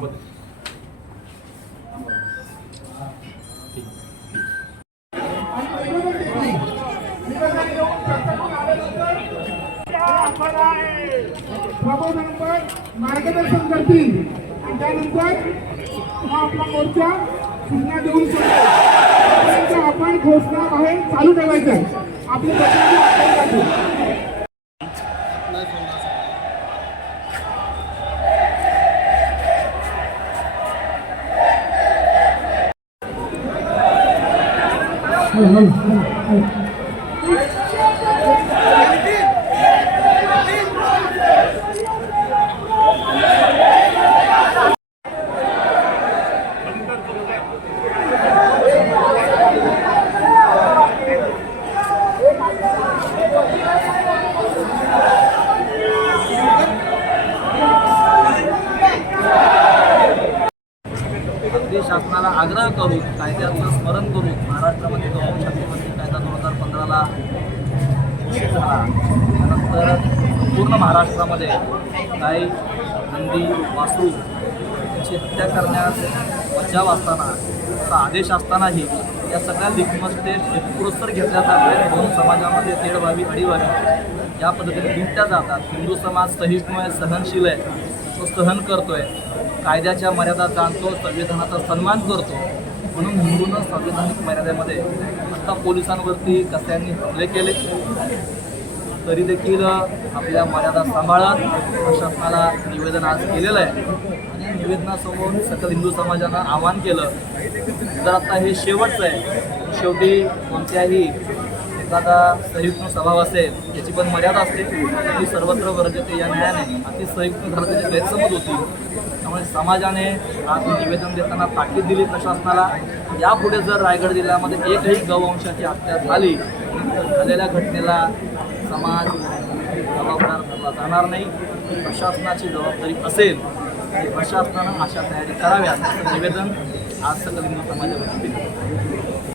थांबत. मार्गदर्शन करतील. आणि त्यानंतर हा आपला मोर्चा सूचना देऊन सोडेल. आपण घोषणा बाहेर चालू ठेवायचं आहे. आपली ừ, ừ, ừ. आग्रह करू कायद्याचं स्मरण करू महाराष्ट्रामध्ये गौशास्त्रबंदी कायदा दोन हजार पंधराला झाला त्यानंतर पूर्ण महाराष्ट्रामध्ये गाई नंदी वासरू यांची हत्या करण्यास बचाव असताना असा आदेश असतानाही या सगळ्या दिग्मस्ते पुरस्कार घेतल्या जातात दोन समाजामध्ये तेढ व्हावी अडी व्हावी या पद्धतीने गुंतल्या जातात. हिंदू समाज सहिष्णू आहे सहनशील आहे तो सहन करतो आहे कायद्याच्या मर्यादा जाणतो संविधानाचा सन्मान करतो. म्हणून हिंदूनं संविधानिक मर्यादेमध्ये आत्ता पोलिसांवरती कस्यांनी हल्ले केले. तरी देखील आपल्या मर्यादा सांभाळत प्रशासनाला निवेदन आज केलेलं आहे. आणि या निवेदनासमोर सकल हिंदू समाजानं आवाहन केलं. तर आता हे शेवटचं आहे शेवटी कोणत्याही एखादा संयुक्त स्वभाव असेल याची पण मर्यादा असते. ती सर्वत्र वर्जते या न्यायाने. अति संयुक्त झालं त्याची गैरसमज होती त्यामुळे समाजाने आज निवेदन देताना ताकीद दिली प्रशासनाला. यापुढे जर रायगड जिल्ह्यामध्ये एकही गौवंशाची हत्या झाली तर झालेल्या घटनेला समाज जबाबदार धरला जाणार नाही. ही प्रशासनाची जबाबदारी असेल आणि प्रशासनानं अशा तयारी कराव्यात असं निवेदन आज सकल हिंदू समाजामध्ये दिलं.